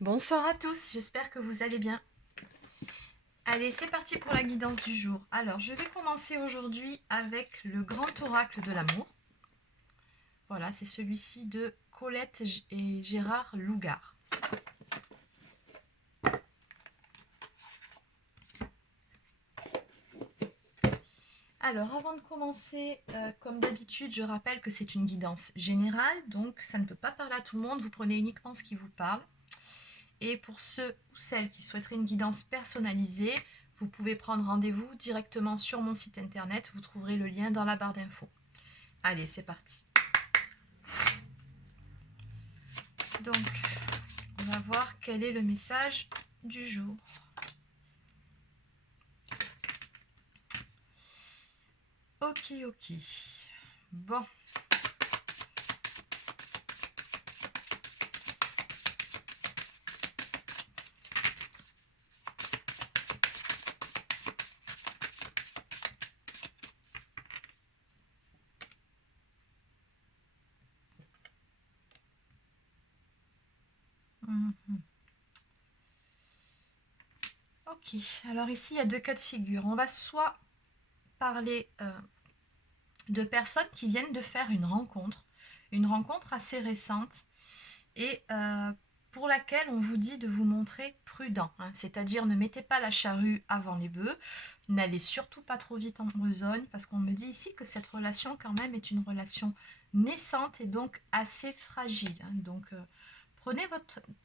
Bonsoir à tous, j'espère que vous allez bien. Allez, c'est parti pour la guidance du jour. Alors, je vais commencer aujourd'hui avec le grand oracle de l'amour. Voilà, c'est celui-ci de Colette et Gérard Lougard. Alors, avant de commencer, comme d'habitude, je rappelle que c'est une guidance générale, donc ça ne peut pas parler à tout le monde, vous prenez uniquement ce qui vous parle. Et pour ceux ou celles qui souhaiteraient une guidance personnalisée, vous pouvez prendre rendez-vous directement sur mon site internet, vous trouverez le lien dans la barre d'infos. Allez, c'est parti. Donc, on va voir quel est le message du jour. Ok. Bon. Ok, alors ici il y a deux cas de figure. On va soit parler de personnes qui viennent de faire une rencontre assez récente et pour laquelle on vous dit de vous montrer prudent, hein, c'est-à-dire ne mettez pas la charrue avant les bœufs, n'allez surtout pas trop vite en besogne parce qu'on me dit ici que cette relation quand même est une relation naissante et donc assez fragile, hein. Donc prenez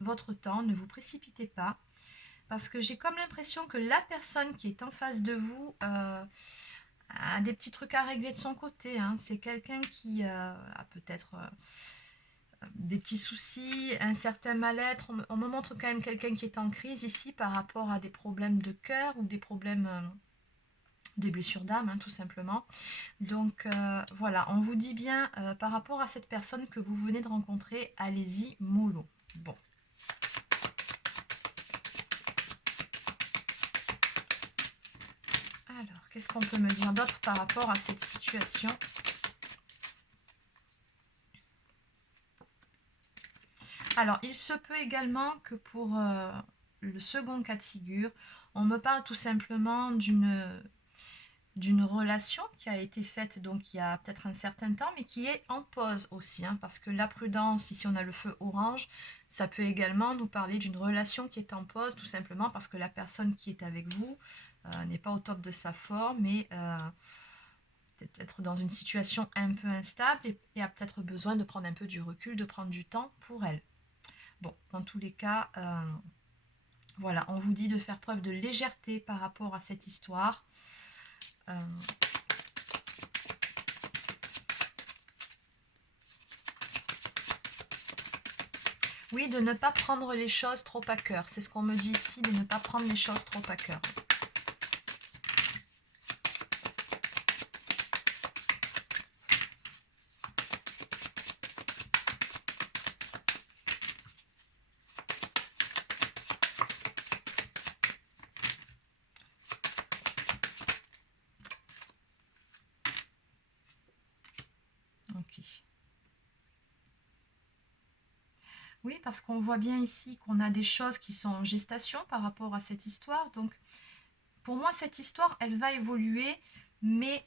votre temps, ne vous précipitez pas parce que j'ai comme l'impression que la personne qui est en face de vous a des petits trucs à régler de son côté, hein. C'est quelqu'un qui a peut-être des petits soucis, un certain mal-être. On me montre quand même quelqu'un qui est en crise ici par rapport à des problèmes de cœur ou des problèmes, des blessures d'âme, hein, tout simplement. Donc voilà, on vous dit bien par rapport à cette personne que vous venez de rencontrer, allez-y mollo. Bon. Alors, qu'est-ce qu'on peut me dire d'autre par rapport à cette situation ? Alors, il se peut également que pour le second cas de figure, on me parle tout simplement d'une relation qui a été faite donc il y a peut-être un certain temps, mais qui est en pause aussi, hein, parce que la prudence, ici on a le feu orange, ça peut également nous parler d'une relation qui est en pause, tout simplement parce que la personne qui est avec vous n'est pas au top de sa forme et peut-être dans une situation un peu instable et a peut-être besoin de prendre un peu du recul, de prendre du temps pour elle. Bon, dans tous les cas, voilà, on vous dit de faire preuve de légèreté par rapport à cette histoire. Oui, de ne pas prendre les choses trop à cœur. C'est ce qu'on me dit ici, de ne pas prendre les choses trop à cœur. Ok. Oui, parce qu'on voit bien ici qu'on a des choses qui sont en gestation par rapport à cette histoire. Donc, pour moi, cette histoire, elle va évoluer, mais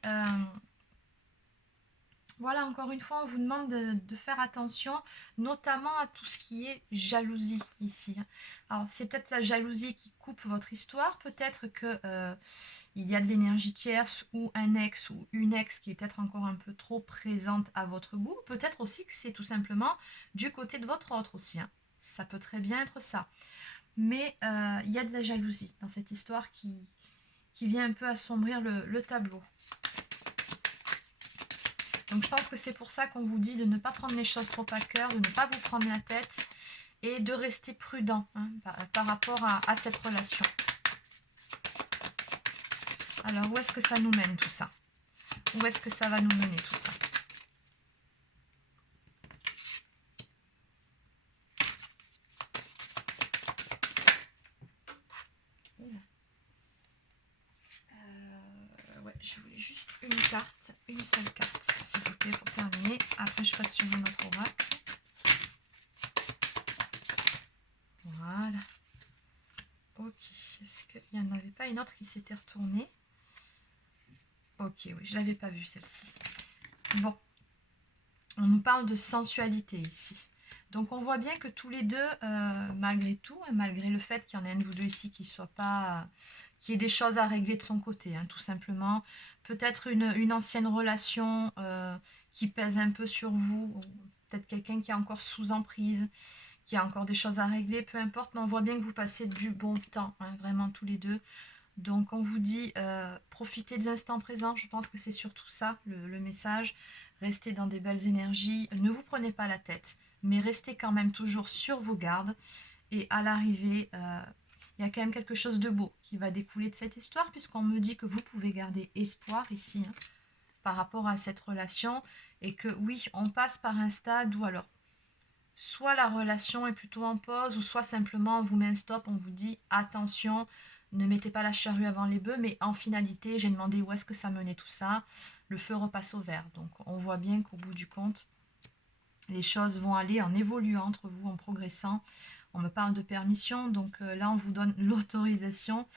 voilà, encore une fois, on vous demande de faire attention, notamment à tout ce qui est jalousie ici. Alors, c'est peut-être la jalousie qui coupe votre histoire, peut-être que il y a de l'énergie tierce ou un ex ou une ex qui est peut-être encore un peu trop présente à votre goût. Peut-être aussi que c'est tout simplement du côté de votre autre aussi, hein. Ça peut très bien être ça. Mais il y a de la jalousie dans cette histoire qui vient un peu assombrir le tableau. Donc je pense que c'est pour ça qu'on vous dit de ne pas prendre les choses trop à cœur, de ne pas vous prendre la tête et de rester prudent, hein, par rapport à cette relation. Alors où est-ce que ça nous mène tout ça? Où est-ce que ça va nous mener tout ça? Ouais, je voulais juste une carte, une seule carte, s'il vous plaît, pour terminer. Après, je passe sur un autre oracle. Est-ce qu'il n'y en avait pas une autre qui s'était retournée? Ok, oui, je ne l'avais pas vue celle-ci. Bon, on nous parle de sensualité ici. Donc on voit bien que tous les deux, malgré tout, malgré le fait qu'il y en ait un de vous deux ici qui soit pas, qui ait des choses à régler de son côté, tout simplement. Peut-être une ancienne relation qui pèse un peu sur vous, peut-être quelqu'un qui est encore sous emprise, qui a encore des choses à régler, peu importe, mais on voit bien que vous passez du bon temps, vraiment tous les deux. Donc on vous dit, profitez de l'instant présent, je pense que c'est surtout ça le message. Restez dans des belles énergies, ne vous prenez pas la tête, mais restez quand même toujours sur vos gardes. Et à l'arrivée, il y a quand même quelque chose de beau qui va découler de cette histoire, puisqu'on me dit que vous pouvez garder espoir ici, par rapport à cette relation, et que oui, on passe par un stade où alors, soit la relation est plutôt en pause, ou soit simplement on vous met un stop, on vous dit attention, ne mettez pas la charrue avant les bœufs, mais en finalité, j'ai demandé où est-ce que ça menait tout ça, le feu repasse au vert. Donc on voit bien qu'au bout du compte, les choses vont aller en évoluant entre vous, en progressant. On me parle de permission, donc là on vous donne l'autorisation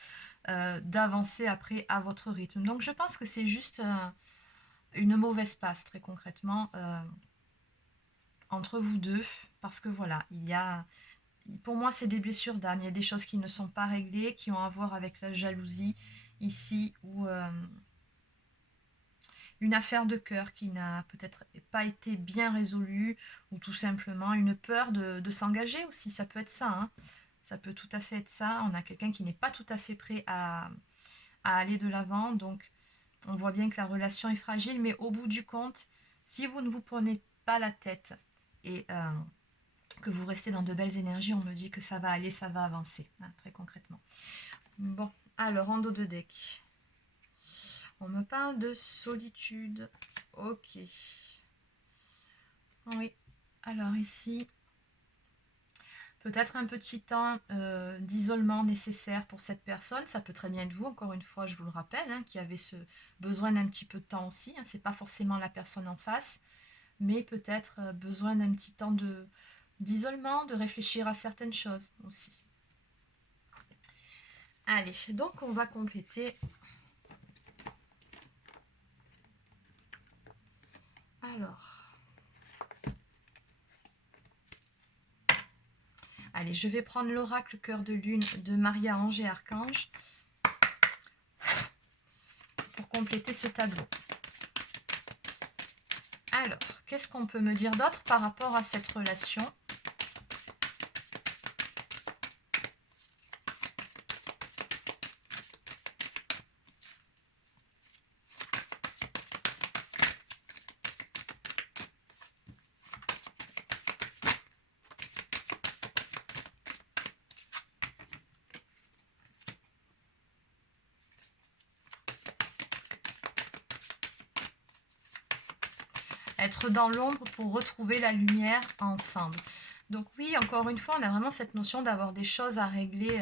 d'avancer après à votre rythme. Donc je pense que c'est juste une mauvaise passe, très concrètement, entre vous deux, parce que voilà, il y a... Pour moi, c'est des blessures d'âme. Il y a des choses qui ne sont pas réglées, qui ont à voir avec la jalousie ici, ou une affaire de cœur qui n'a peut-être pas été bien résolue, ou tout simplement une peur de s'engager aussi. Ça peut être ça, ça peut tout à fait être ça. On a quelqu'un qui n'est pas tout à fait prêt à aller de l'avant, donc on voit bien que la relation est fragile, mais au bout du compte, si vous ne vous prenez pas la tête et que vous restez dans de belles énergies, on me dit que ça va aller, ça va avancer, très concrètement. Bon, alors en dos de deck, on me parle de solitude. Ok. Oui, alors ici, peut-être un petit temps d'isolement nécessaire pour cette personne. Ça peut très bien être vous, encore une fois, je vous le rappelle, qui avez besoin d'un petit peu de temps aussi. C'est pas forcément la personne en face, mais peut-être besoin d'un petit temps d'isolement, de réfléchir à certaines choses aussi. Allez, donc on va compléter. Alors, allez, je vais prendre l'oracle cœur de lune de Maria Ange et Archange pour compléter ce tableau. Alors, qu'est-ce qu'on peut me dire d'autre par rapport à cette relation ? Être dans l'ombre pour retrouver la lumière ensemble. Donc oui, encore une fois, on a vraiment cette notion d'avoir des choses à régler,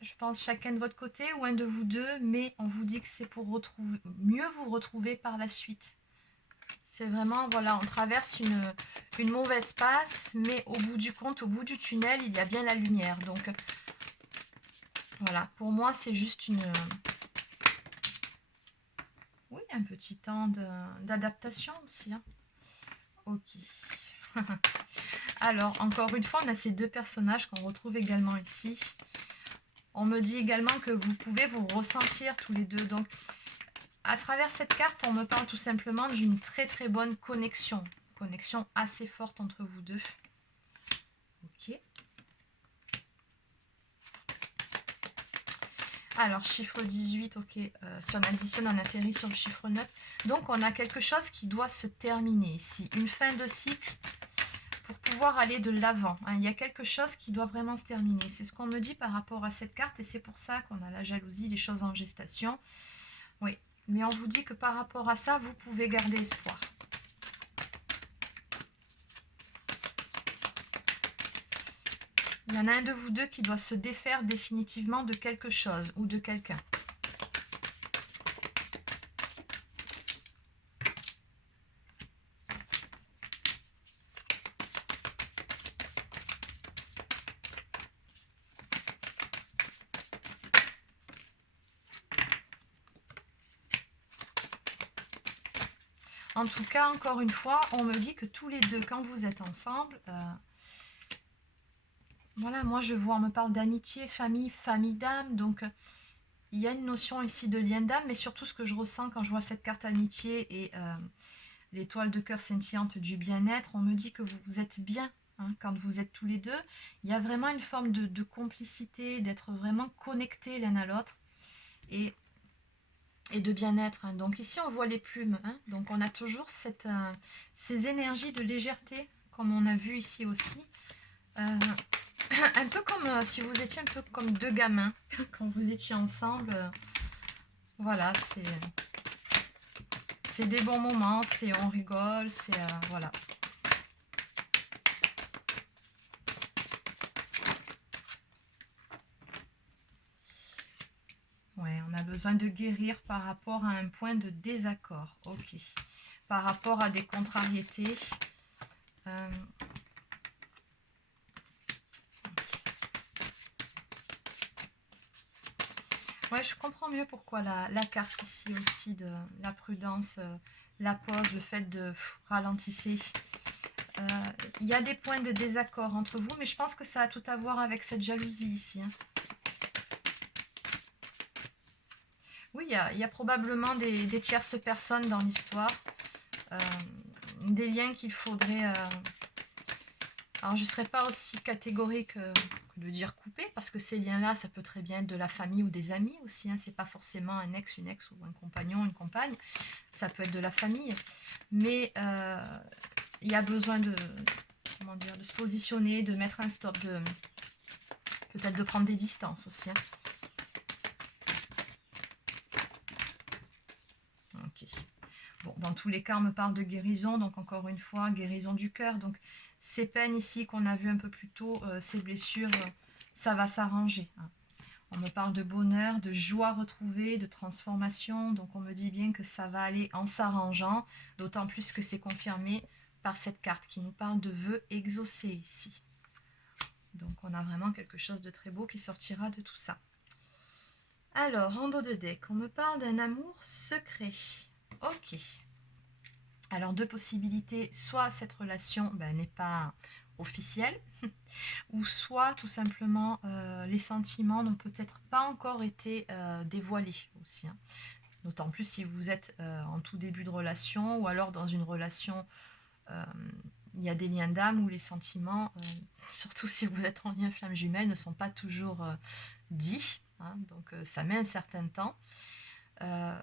je pense chacun de votre côté ou un de vous deux, mais on vous dit que c'est pour mieux vous retrouver par la suite. C'est vraiment, voilà, on traverse une mauvaise passe, mais au bout du compte, au bout du tunnel, il y a bien la lumière. Donc voilà, pour moi, c'est juste oui, un petit temps d'adaptation aussi. Ok. Alors, encore une fois, on a ces deux personnages qu'on retrouve également ici. On me dit également que vous pouvez vous ressentir tous les deux. Donc, à travers cette carte, on me parle tout simplement d'une très très bonne connexion. Connexion assez forte entre vous deux. Ok. Alors, chiffre 18, ok. Si on additionne, on atterrit sur le chiffre 9. Donc, on a quelque chose qui doit se terminer ici. Une fin de cycle pour pouvoir aller de l'avant. Il y a quelque chose qui doit vraiment se terminer. C'est ce qu'on me dit par rapport à cette carte. Et c'est pour ça qu'on a la jalousie, les choses en gestation. Oui, mais on vous dit que par rapport à ça, vous pouvez garder espoir. Il y en a un de vous deux qui doit se défaire définitivement de quelque chose ou de quelqu'un. En tout cas, encore une fois, on me dit que tous les deux, quand vous êtes ensemble, voilà, moi je vois, on me parle d'amitié, famille, famille d'âme, donc il y a une notion ici de lien d'âme, mais surtout ce que je ressens quand je vois cette carte amitié et l'étoile de cœur scintillante du bien-être, on me dit que vous êtes bien hein, quand vous êtes tous les deux. Il y a vraiment une forme de complicité, d'être vraiment connectés l'un à l'autre et de bien-être. Hein. Donc ici, on voit les plumes. Hein. Donc on a toujours ces énergies de légèreté, comme on a vu ici aussi. Un peu comme si vous étiez un peu comme deux gamins, quand vous étiez ensemble. Voilà, c'est des bons moments, on rigole, c'est voilà. Ouais, on a besoin de guérir par rapport à un point de désaccord. Ok. Par rapport à des contrariétés. Ouais, je comprends mieux pourquoi la carte ici aussi de la prudence, la pause, le fait de ralentissez. Il y a des points de désaccord entre vous, mais je pense que ça a tout à voir avec cette jalousie ici. Hein. Oui, il y a probablement des tierces personnes dans l'histoire. Des liens qu'il faudrait... Alors, je ne serais pas aussi catégorique que de dire couper, parce que ces liens-là, ça peut très bien être de la famille ou des amis aussi. Hein. C'est pas forcément un ex, une ex ou un compagnon, une compagne. Ça peut être de la famille. Mais il y a besoin de, comment dire, de se positionner, de mettre un stop, peut-être de prendre des distances aussi. Hein. Ok. Bon, dans tous les cas, on me parle de guérison, donc encore une fois, guérison du cœur. Donc ces peines ici qu'on a vues un peu plus tôt, ces blessures, ça va s'arranger. Hein. On me parle de bonheur, de joie retrouvée, de transformation. Donc on me dit bien que ça va aller en s'arrangeant, d'autant plus que c'est confirmé par cette carte qui nous parle de vœux exaucés ici. Donc on a vraiment quelque chose de très beau qui sortira de tout ça. Alors, en dos de deck, on me parle d'un amour secret. Ok. Alors, deux possibilités. Soit cette relation n'est pas officielle, ou soit tout simplement les sentiments n'ont peut-être pas encore été dévoilés aussi. Hein. D'autant plus si vous êtes en tout début de relation ou alors dans une relation, il y a des liens d'âme où les sentiments, surtout si vous êtes en lien flamme jumelle, ne sont pas toujours dits. Hein, donc ça met un certain temps.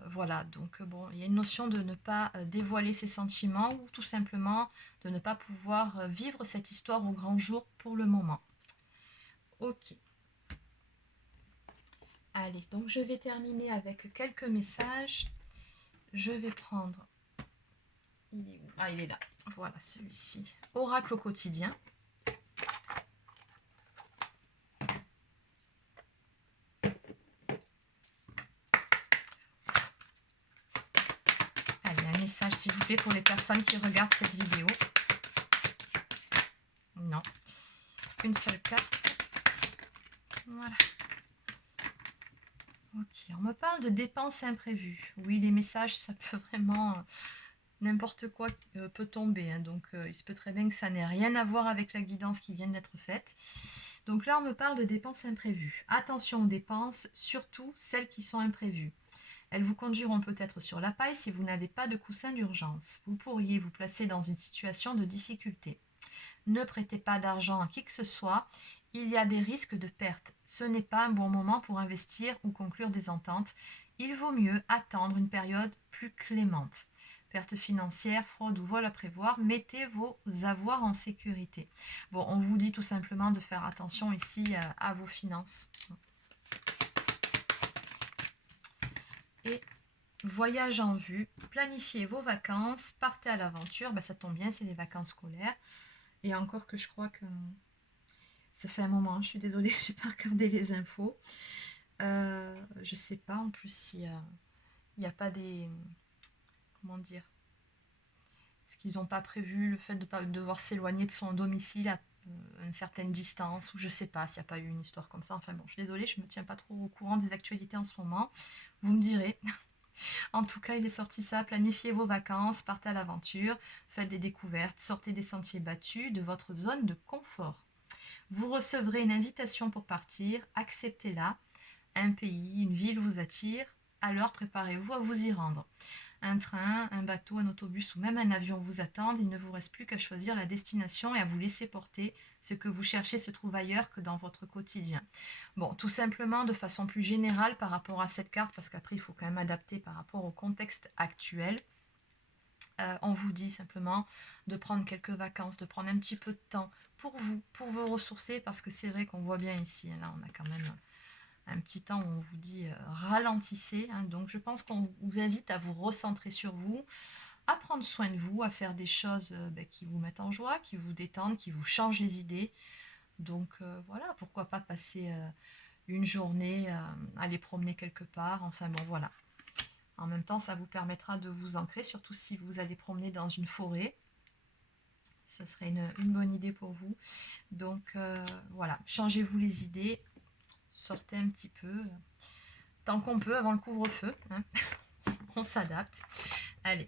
Voilà, donc bon, il y a une notion de ne pas dévoiler ses sentiments ou tout simplement de ne pas pouvoir vivre cette histoire au grand jour pour le moment. Ok. Allez, donc je vais terminer avec quelques messages. Je vais prendre... Il est où? Ah, il est là. Voilà, celui-ci. Oracle au quotidien. Allez, un message s'il vous plaît pour les personnes qui regardent cette vidéo. Non. Une seule carte. Voilà. Ok, on me parle de dépenses imprévues. Oui, les messages, ça peut vraiment... n'importe quoi peut tomber. Hein, donc, il se peut très bien que ça n'ait rien à voir avec la guidance qui vient d'être faite. Donc là, on me parle de dépenses imprévues. Attention aux dépenses, surtout celles qui sont imprévues. Elles vous conduiront peut-être sur la paille si vous n'avez pas de coussin d'urgence. Vous pourriez vous placer dans une situation de difficulté. Ne prêtez pas d'argent à qui que ce soit. Il y a des risques de perte. Ce n'est pas un bon moment pour investir ou conclure des ententes. Il vaut mieux attendre une période plus clémente. Perte financière, fraude ou vol à prévoir, mettez vos avoirs en sécurité. Bon, on vous dit tout simplement de faire attention ici à vos finances. Et voyage en vue, planifiez vos vacances, partez à l'aventure. Ça tombe bien, c'est les vacances scolaires. Et encore que je crois que ça fait un moment, je suis désolée, j'ai pas regardé les infos. Je sais pas en plus s'il n'y a pas des... Comment dire? Est-ce qu'ils n'ont pas prévu le fait de pas devoir s'éloigner de son domicile à une certaine distance? Ou je sais pas s'il n'y a pas eu une histoire comme ça. Enfin bon, je suis désolée, je me tiens pas trop au courant des actualités en ce moment. Vous me direz. En tout cas, il est sorti ça, planifiez vos vacances, partez à l'aventure, faites des découvertes, sortez des sentiers battus, de votre zone de confort. Vous recevrez une invitation pour partir, acceptez-la. Un pays, une ville vous attire, alors préparez-vous à vous y rendre. Un train, un bateau, un autobus ou même un avion vous attendent, il ne vous reste plus qu'à choisir la destination et à vous laisser porter. Ce que vous cherchez se trouve ailleurs que dans votre quotidien. Bon, tout simplement de façon plus générale par rapport à cette carte, parce qu'après il faut quand même adapter par rapport au contexte actuel. On vous dit simplement de prendre quelques vacances, de prendre un petit peu de temps pour vous, pour vous ressourcer, parce que c'est vrai qu'on voit bien ici, là on a quand même un petit temps où on vous dit ralentissez. Hein. Donc je pense qu'on vous invite à vous recentrer sur vous, à prendre soin de vous, à faire des choses qui vous mettent en joie, qui vous détendent, qui vous changent les idées. Donc voilà, pourquoi pas passer une journée, aller promener quelque part. Enfin bon, voilà. En même temps, ça vous permettra de vous ancrer, surtout si vous allez promener dans une forêt. Ça serait une bonne idée pour vous. Donc voilà, changez-vous les idées, sortez un petit peu, tant qu'on peut avant le couvre-feu. Hein. On s'adapte. Allez.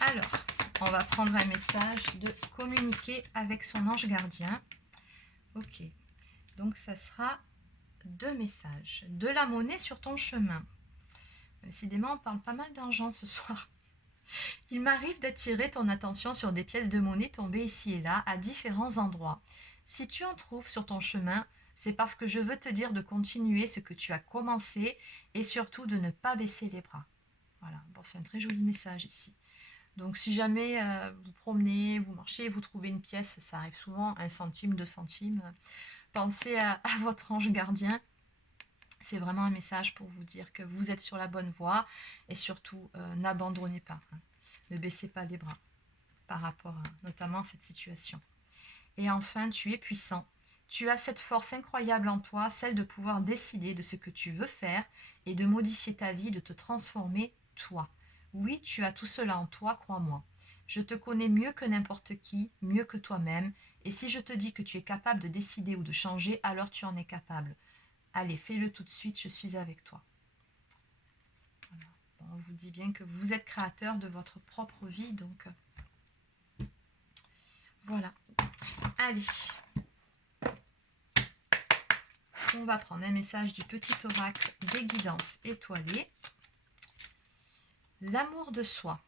Alors, on va prendre un message de communiquer avec son ange gardien. Ok. Donc, ça sera 2 messages. De la monnaie sur ton chemin. Décidément, on parle pas mal d'argent ce soir. Il m'arrive d'attirer ton attention sur des pièces de monnaie tombées ici et là, à différents endroits. Si tu en trouves sur ton chemin, c'est parce que je veux te dire de continuer ce que tu as commencé et surtout de ne pas baisser les bras. Voilà, bon, c'est un très joli message ici. Donc si jamais vous promenez, vous marchez, vous trouvez une pièce, ça arrive souvent, 1 centime, 2 centimes, pensez à votre ange gardien. C'est vraiment un message pour vous dire que vous êtes sur la bonne voie et surtout n'abandonnez pas, hein. Ne baissez pas les bras par rapport à notamment cette situation. Et enfin, tu es puissant. Tu as cette force incroyable en toi, celle de pouvoir décider de ce que tu veux faire et de modifier ta vie, de te transformer toi. Oui, tu as tout cela en toi, crois-moi. Je te connais mieux que n'importe qui, mieux que toi-même, et si je te dis que tu es capable de décider ou de changer, alors tu en es capable. Allez, fais-le tout de suite, je suis avec toi. Voilà. Bon, on vous dit bien que vous êtes créateur de votre propre vie, donc voilà. Allez. On va prendre un message du petit oracle des guidances étoilées. L'amour de soi.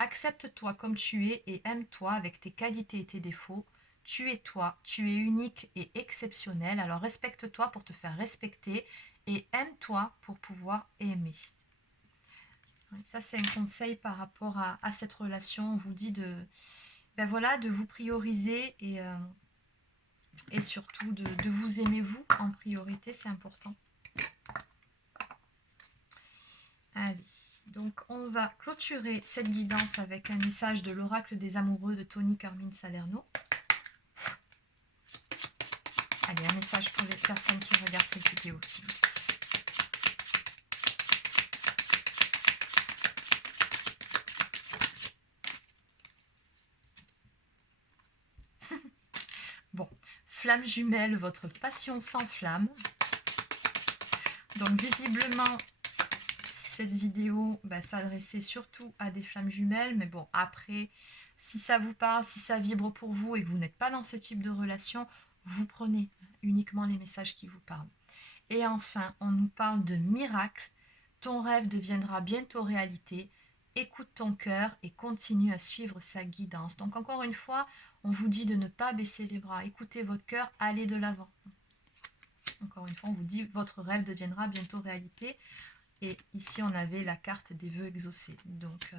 Accepte-toi comme tu es et aime-toi avec tes qualités et tes défauts. Tu es toi, tu es unique et exceptionnel, alors respecte-toi pour te faire respecter et aime-toi pour pouvoir aimer. Ça, c'est un conseil par rapport à cette relation. On vous dit de vous prioriser et surtout de vous aimer vous en priorité, c'est important. Allez, donc on va clôturer cette guidance avec un message de l'oracle des amoureux de Tony Carmine Salerno. Allez, un message pour les personnes qui regardent cette vidéo aussi. Bon, flamme jumelle, votre passion s'enflamme. Donc visiblement, cette vidéo s'adressait surtout à des flammes jumelles. Mais bon, après, si ça vous parle, si ça vibre pour vous et que vous n'êtes pas dans ce type de relation, vous prenez uniquement les messages qui vous parlent. Et enfin, on nous parle de miracle. Ton rêve deviendra bientôt réalité. Écoute ton cœur et continue à suivre sa guidance. Donc encore une fois, on vous dit de ne pas baisser les bras. Écoutez votre cœur, allez de l'avant. Encore une fois, on vous dit votre rêve deviendra bientôt réalité. Et ici, on avait la carte des vœux exaucés. Donc,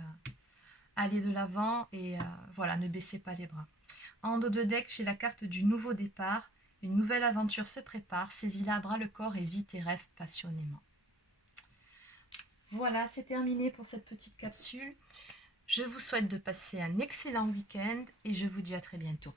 allez de l'avant et voilà, ne baissez pas les bras. En dos de deck, j'ai la carte du nouveau départ. Une nouvelle aventure se prépare. Saisis-la à bras le corps et vis tes rêves passionnément. Voilà, c'est terminé pour cette petite capsule. Je vous souhaite de passer un excellent week-end et je vous dis à très bientôt.